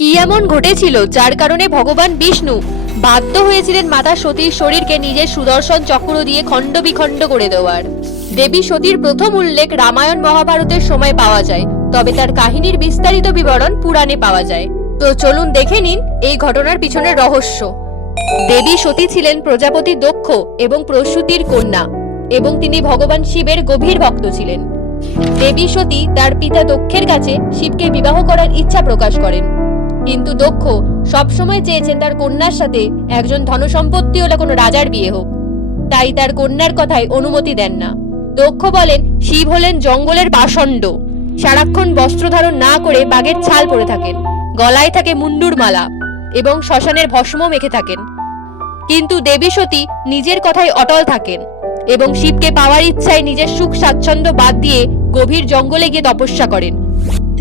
কি এমন ঘটেছিল যার কারণে ভগবান বিষ্ণু বাধ্য হয়েছিলেন মাতা সতীর শরীরকে নিজের সুদর্শন চক্র দিয়ে খণ্ড বিখণ্ড করে দেওয়ার। দেবী সতীর প্রথম উল্লেখ রামায়ণ মহাভারতের সময় পাওয়া যায়, তবে তার কাহিনীর বিস্তারিত বিবরণ পুরাণে পাওয়া যায়। তো চলুন দেখে নিন এই ঘটনার পিছনের রহস্য। দেবী সতী ছিলেন প্রজাপতি দক্ষ এবং প্রসূতির কন্যা এবং তিনি ভগবান শিবের গভীর ভক্ত ছিলেন। দেবী সতী তার পিতা দক্ষের কাছে শিবকে বিবাহ করার ইচ্ছা প্রকাশ করেন। কিন্তু দক্ষ সবসময় চেয়েছেন তার কন্যার সাথে একজন ধনসম্পত্তিওয়ালা কোনো রাজার বিয়ে হোক। তাই তার কন্যার কথায় অনুমতি দেন না। দক্ষ বলেন, শিব হলেন জঙ্গলের পাষণ্ড সারাক্ষণ বস্ত্র ধারণ না করে বাঘের ছাল পরে থাকেন। গলায় থাকে মুন্ডুর মালা এবং শ্মশানের ভস্ম মেখে থাকেন। কিন্তু দেবী সতী নিজের কথায় অটল থাকেন এবং শিবকে পাওয়ার ইচ্ছায় নিজের সুখ স্বাচ্ছন্দ্য বাদ দিয়ে গভীর জঙ্গলে গিয়ে তপস্যা করেন।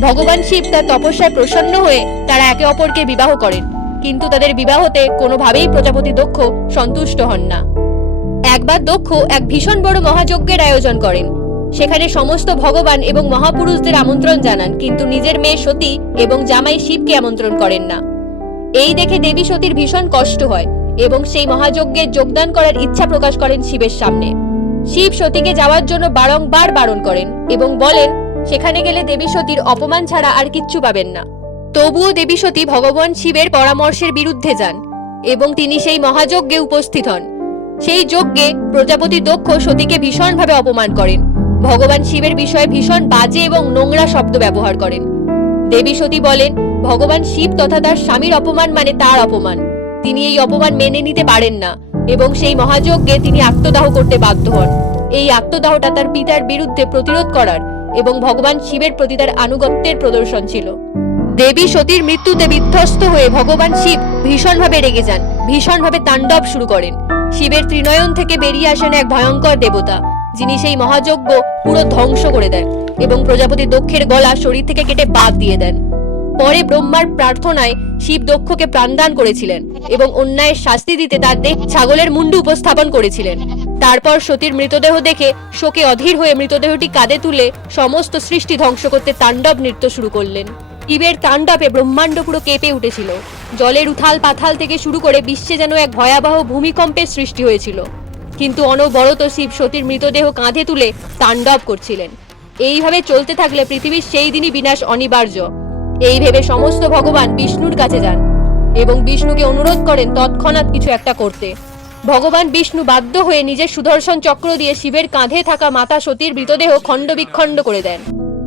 ভগবান শিব তার তপস্যায় প্রসন্ন হয়ে তারা একে অপরকে বিবাহ করেন। কিন্তু তাদের বিবাহতে কোনোভাবেই প্রজাপতি দক্ষ সন্তুষ্ট হন না। একবার দক্ষ এক ভীষণ বড় মহাযজ্ঞের আয়োজন করেন। সেখানে সমস্ত ভগবান এবং মহাপুরুষদের আমন্ত্রণ জানান, কিন্তু নিজের মেয়ে সতী এবং জামাই শিবকে আমন্ত্রণ করেন না। এই দেখে দেবী সতীর ভীষণ কষ্ট হয় এবং সেই মহাযজ্ঞে যোগদান করার ইচ্ছা প্রকাশ করেন শিবের সামনে। শিব সতীকে যাওয়ার জন্য বারংবার বারণ করেন এবং বলেন সেখানে গেলে দেবী সতীর অপমান ছাড়া আর কিচ্ছু পাবেন না। তবুও দেবী সতী ভগবান শিবের পরামর্শের বিরুদ্ধে যান এবং তিনি সেই মহাযজ্ঞে উপস্থিত হন। সেই যজ্ঞে প্রজাপতি দক্ষ সতীকে ভীষণভাবে অপমান করেন। ভগবান শিবের বিষয়ে ভীষণ বাজে এবং নোংরা শব্দ ব্যবহার করেন। দেবী সতী বলেন, ভগবান শিব তথা তার স্বামীর অপমান মানে তার অপমান। তিনি এই অপমান মেনে নিতে পারেন না এবং সেই মহাযজ্ঞে তিনি আত্মদাহ করতে বাধ্য হন। এই আত্মদাহটা তার পিতার বিরুদ্ধে প্রতিরোধ করার এবং ভগবান শিবের প্রতি তার আনুগত্যের প্রদর্শন ছিল। দেবী সতীর মৃত্যুতে বিধ্বস্ত হয়ে ভগবান শিব ভীষণভাবে রেগে যান, ভীষণভাবে তাণ্ডব শুরু করেন। শিবের ত্রিনয়ন থেকে বেরিয়ে আসেন এক ভয়ঙ্কর দেবতা, যিনি সেই মহাযজ্ঞ পুরো ধ্বংস করে দেন এবং প্রজাপতি দক্ষের গলা শরীর থেকে কেটে বাদ দিয়ে দেন। পরে ব্রহ্মার প্রার্থনায় শিব দক্ষকে প্রাণদান করেছিলেন এবং অন্যায়ের শাস্তি দিতে তার দেহ ছাগলের মুন্ডু উপস্থাপন করেছিলেন। তারপর সতীর মৃতদেহ দেখে শোকে অধীর হয়ে মৃতদেহটি কাঁধে তুলে সমস্ত সৃষ্টি ধ্বংস করতে তাণ্ডব নৃত্য শুরু করলেন। শিবের তাণ্ডবে ব্রহ্মাণ্ড পুরো কেঁপে উঠেছিল। জলের উথাল পাথাল থেকে শুরু করে বিশ্বে যেন এক ভয়াবহ ভূমিকম্পের সৃষ্টি হয়েছিল। কিন্তু অনবরত শিব সতীর মৃতদেহ কাঁধে তুলে তাণ্ডব করছিলেন। এইভাবে চলতে থাকলে পৃথিবীর সেই দিনই বিনাশ অনিবার্য। এই ভেবে সমস্ত ভগবান বিষ্ণুর কাছে যান এবং বিষ্ণুকে অনুরোধ করেন তৎক্ষণাৎ কিছু একটা করতে। ভগবান বিষ্ণু বাধ্য হয়ে নিজের সুদর্শন চক্র দিয়ে শিবের কাঁধে থাকা মাতা সতীর মৃতদেহ খণ্ড বিখণ্ড করে দেন।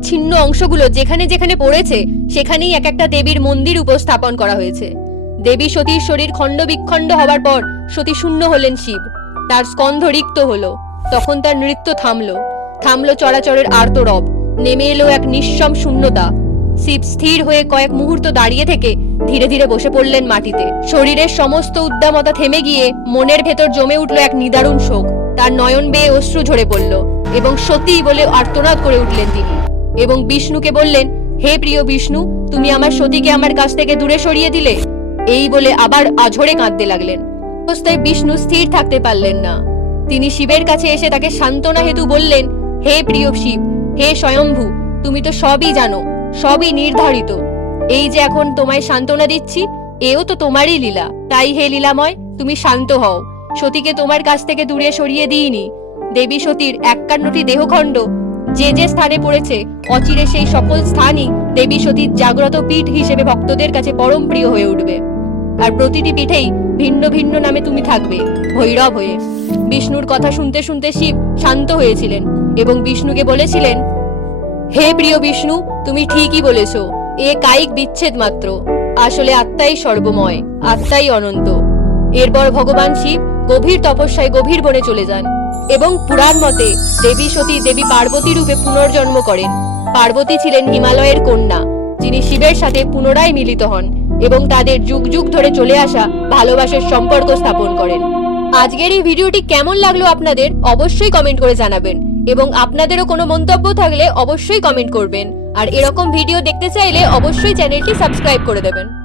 ছিন্ন অংশগুলো যেখানে যেখানে পড়েছে, সেখানেই এক একটা দেবীর মন্দির উপস্থাপন করা হয়েছে। দেবী সতীর শরীর খণ্ড বিখণ্ড হবার পর সতী শূন্য হলেন শিব। তার স্কন্ধ রিক্ত হলো। তখন তার নৃত্য থামলো। থামলো চরাচরের আর্তরব। নেমে এলো এক নিঃসম শূন্যতা। শিব স্থির হয়ে কয়েক মুহূর্ত দাঁড়িয়ে থেকে ধীরে ধীরে বসে পড়লেন মাটিতে। শরীরের সমস্ত উদ্দামতা থেমে গিয়ে মনের ভেতর জমে উঠল এক নিদারুণ শোক। তার নয়ন বেয়ে অশ্রু ঝরে পড়ল এবং সতী বলে আর্তনাদ করে উঠলেন তিনি। এবং বিষ্ণুকে বললেন, হে প্রিয় বিষ্ণু, তুমি আমার সতীকে আমার কাছ থেকে দূরে সরিয়ে দিলে? এই বলে আবার আঝরে কাঁদতে লাগলেন। অবস্থায় বিষ্ণু স্থির থাকতে পারলেন না। তিনি শিবের কাছে এসে তাকে সান্ত্বনা হেতু বললেন, হে প্রিয় শিব, হে স্বয়ম্ভু, তুমি তো সবই জানো। সবই নির্ধারিত। এই যে এখন তোমায় সান্ত্বনা দিচ্ছি, এও তো তোমারই লীলা। তাই হে লীলাময়, তুমি শান্ত হও। সতীকে তোমার কাছ থেকে দূরে সরিয়ে দিইনি। দেবী সতীর একান্নটি দেহখণ্ড, যে যে স্থানে পড়েছে, অচিরে সেই সকল স্থানই দেবী সতীর জাগ্রত পীঠ হিসেবে ভক্তদের কাছে পরম প্রিয় হয়ে উঠবে। আর প্রতিটি পিঠেই ভিন্ন ভিন্ন নামে তুমি থাকবে, ভৈরব হয়ে। বিষ্ণুর কথা শুনতে শুনতে শিব শান্ত হয়েছিলেন এবং বিষ্ণুকে বলেছিলেন হে প্রিয় বিষ্ণু, তুমি ঠিকই বলেছ। এ কায়িক বিচ্ছেদ মাত্র। আসলে আত্মাই সর্বময়, আত্মাই অনন্ত। এরপর ভগবান শিব গভীর তপস্যায় গভীর বনে চলে যান এবং পুরাণ মতে দেবী সতী দেবী পার্বতী রূপে পুনর্জন্ম করেন। পার্বতী ছিলেন হিমালয়ের কন্যা, যিনি শিবের সাথে পুনরায় মিলিত হন এবং তাদের যুগ যুগ ধরে চলে আসা ভালোবাসার সম্পর্ক স্থাপন করেন। আজকের এই ভিডিওটি কেমন লাগল আপনাদের, অবশ্যই কমেন্ট করে জানাবেন। এবং আপনাদেরও কোনো মন্তব্য থাকলে অবশ্যই কমেন্ট করবেন। আর এরকম ভিডিও দেখতে চাইলে অবশ্যই চ্যানেলটি সাবস্ক্রাইব করে দেবেন।